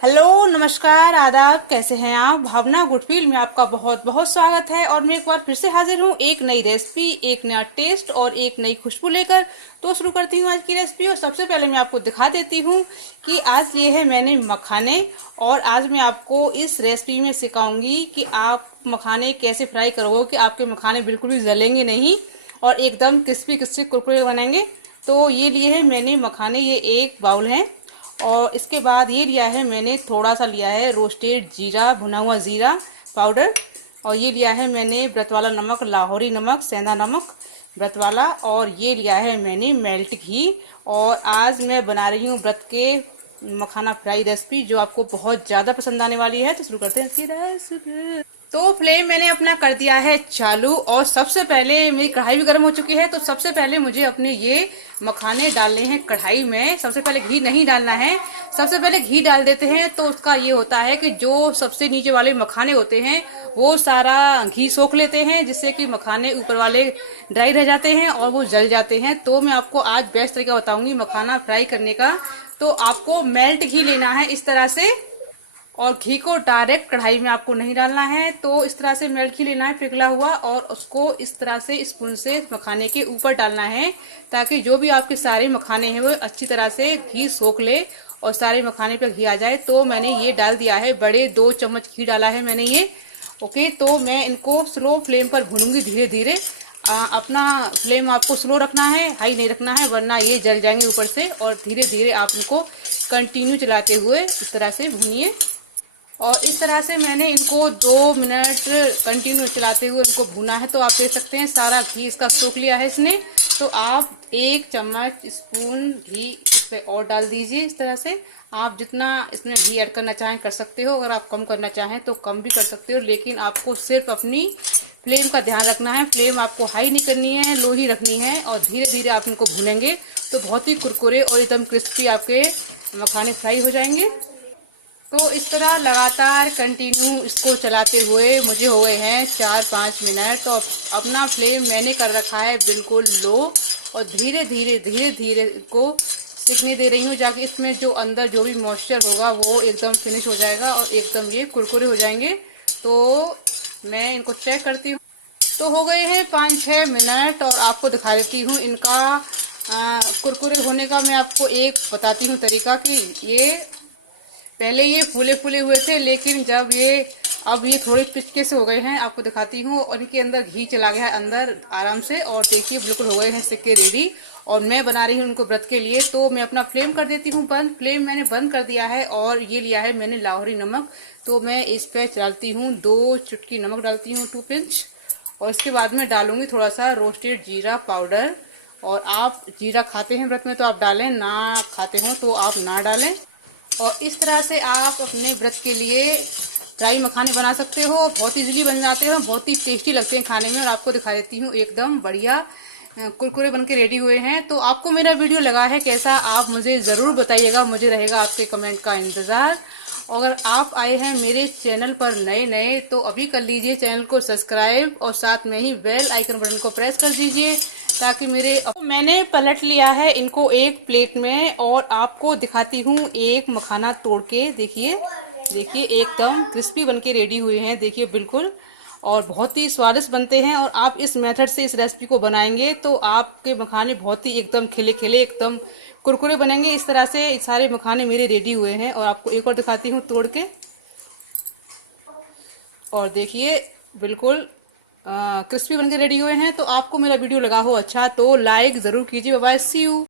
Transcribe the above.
Hello नमस्कार आदाब, कैसे हैं आप। भावना गुडफील्ड में आपका बहुत बहुत स्वागत है। और मैं एक बार फिर से हाजिर हूँ एक नई रेसिपी, एक नया टेस्ट और एक नई खुशबू लेकर। तो शुरू करती हूँ आज की रेसिपी। और सबसे पहले मैं आपको दिखा देती हूँ कि आज लिए है मैंने मखाने। और आज मैं आपको इस रेसिपी में सिखाऊंगी कि आप मखाने कैसे फ्राई करोगे कि आपके मखाने बिल्कुल भी जलेंगे नहीं और एकदम क्रिस्पी क्रिस्पी कुरकुरे बनेंगे। तो ये लिए है मैंने मखाने, ये एक बाउल है। और इसके बाद ये लिया है मैंने, थोड़ा सा लिया है रोस्टेड जीरा, भुना हुआ जीरा पाउडर। और ये लिया है मैंने व्रत वाला नमक, लाहौरी नमक, सेंधा नमक व्रत वाला। और ये लिया है मैंने मेल्ट घी। और आज मैं बना रही हूँ व्रत के मखाना फ्राई रेसिपी, जो आपको बहुत ज़्यादा पसंद आने वाली है। तो शुरू करते हैं इसकी रेसिपी। तो फ्लेम मैंने अपना कर दिया है चालू। और सबसे पहले मेरी कढ़ाई भी गर्म हो चुकी है। तो सबसे पहले मुझे अपने ये मखाने डालने हैं कढ़ाई में। सबसे पहले घी नहीं डालना है, सबसे पहले घी डाल देते हैं तो उसका ये होता है कि जो सबसे नीचे वाले मखाने होते हैं वो सारा घी सोख लेते हैं, जिससे कि मखाने ऊपर वाले ड्राई रह जाते हैं और वो जल जाते हैं। तो मैं आपको आज बेस्ट तरीका बताऊंगी मखाना फ्राई करने का। तो आपको मेल्ट घी लेना है इस तरह से, और घी को डायरेक्ट कढ़ाई में आपको नहीं डालना है। तो इस तरह से मेल्ट घी लेना है पिघला हुआ, और उसको इस तरह से स्पून से मखाने के ऊपर डालना है, ताकि जो भी आपके सारे मखाने हैं वो अच्छी तरह से घी सोख ले और सारे मखाने पे घी आ जाए। तो मैंने ये डाल दिया है, बड़े 2 चम्मच घी डाला है मैंने ये। ओके, तो मैं इनको स्लो फ्लेम पर भूनूंगी धीरे धीरे। अपना फ्लेम आपको स्लो रखना है, हाई नहीं रखना है, वरना ये जल जाएंगे ऊपर से। और धीरे धीरे आप इनको कंटिन्यू चलाते हुए इस तरह से भूनिए। और इस तरह से मैंने इनको 2 मिनट कंटिन्यू चलाते हुए इनको भूना है। तो आप देख सकते हैं सारा घी इसका सोख लिया है इसने। तो आप 1 चम्मच स्पून घी इस पर और डाल दीजिए। इस तरह से आप जितना इसमें घी ऐड करना चाहें कर सकते हो। अगर आप कम करना चाहें तो कम भी कर सकते हो, लेकिन आपको सिर्फ अपनी फ्लेम का ध्यान रखना है। फ्लेम आपको हाई नहीं करनी है, लो ही रखनी है। और धीरे धीरे आप इनको भूनेंगे तो बहुत ही कुरकुरे और एकदम क्रिस्पी आपके मखाने फ्राई हो जाएंगे। तो इस तरह लगातार कंटिन्यू इसको चलाते हुए मुझे हो गए हैं 4-5 मिनट। तो अपना फ्लेम मैंने कर रखा है बिल्कुल लो, और धीरे धीरे इसको सिकने दे रही हूँ, जाकि इसमें जो अंदर जो भी मॉइस्चर होगा वो एकदम फिनिश हो जाएगा और एकदम ये कुरकुरे हो जाएंगे। तो मैं इनको चेक करती हूँ। तो हो गए हैं 5-6 मिनट, और आपको दिखा देती हूँ इनका कुरकुरे होने का। मैं आपको एक बताती हूँ तरीका कि ये पहले ये फूले फूले हुए थे, लेकिन जब ये अब ये थोड़े पिचके से हो गए हैं। आपको दिखाती हूँ। और इनके अंदर घी चला गया है अंदर आराम से। और देखिए बिल्कुल हो गए हैं सिक्के रेडी। और मैं बना रही हूँ उनको व्रत के लिए। तो मैं अपना फ्लेम कर देती हूँ बंद। फ्लेम मैंने बंद कर दिया है। और ये लिया है मैंने लाहौरी नमक। तो मैं इस पर डालती हूँ 2 चुटकी नमक डालती हूँ, 2 पिंच। और इसके बाद में डालूंगी थोड़ा सा रोस्टेड जीरा पाउडर। और आप जीरा खाते हैं व्रत में तो आप डालें, ना खाते हो तो आप ना डालें। और इस तरह से आप अपने व्रत के लिए फ्राई मखाने बना सकते हो। बहुत इजीली बन जाते हैं, बहुत ही टेस्टी लगते हैं खाने में। और आपको दिखा देती हूँ एकदम बढ़िया कुरकुरे बनके रेडी हुए हैं। तो आपको मेरा वीडियो लगा है कैसा, आप मुझे ज़रूर बताइएगा। मुझे रहेगा आपके कमेंट का इंतज़ार। अगर आप आए हैं मेरे चैनल पर नए नए तो अभी कर लीजिए चैनल को सब्सक्राइब, और साथ में ही बेल आइकन बटन को प्रेस कर दीजिए, ताकि मेरे मैंने पलट लिया है इनको एक प्लेट में। और आपको दिखाती हूँ एक मखाना तोड़ के। देखिए देखिए एकदम क्रिस्पी बनके रेडी हुए हैं, देखिए बिल्कुल। और बहुत ही स्वादिष्ट बनते हैं। और आप इस मेथड से इस रेसिपी को बनाएंगे तो आपके मखाने बहुत ही एकदम खिले खिले एकदम कुरकुरे बनेंगे। इस तरह से सारे मखाने मेरे रेडी हुए हैं। और आपको एक और दिखाती हूँ तोड़ के। और देखिए बिल्कुल क्रिस्पी बनके रेडी हुए हैं। तो आपको मेरा वीडियो लगा हो अच्छा तो लाइक ज़रूर कीजिए। Bye bye, see you.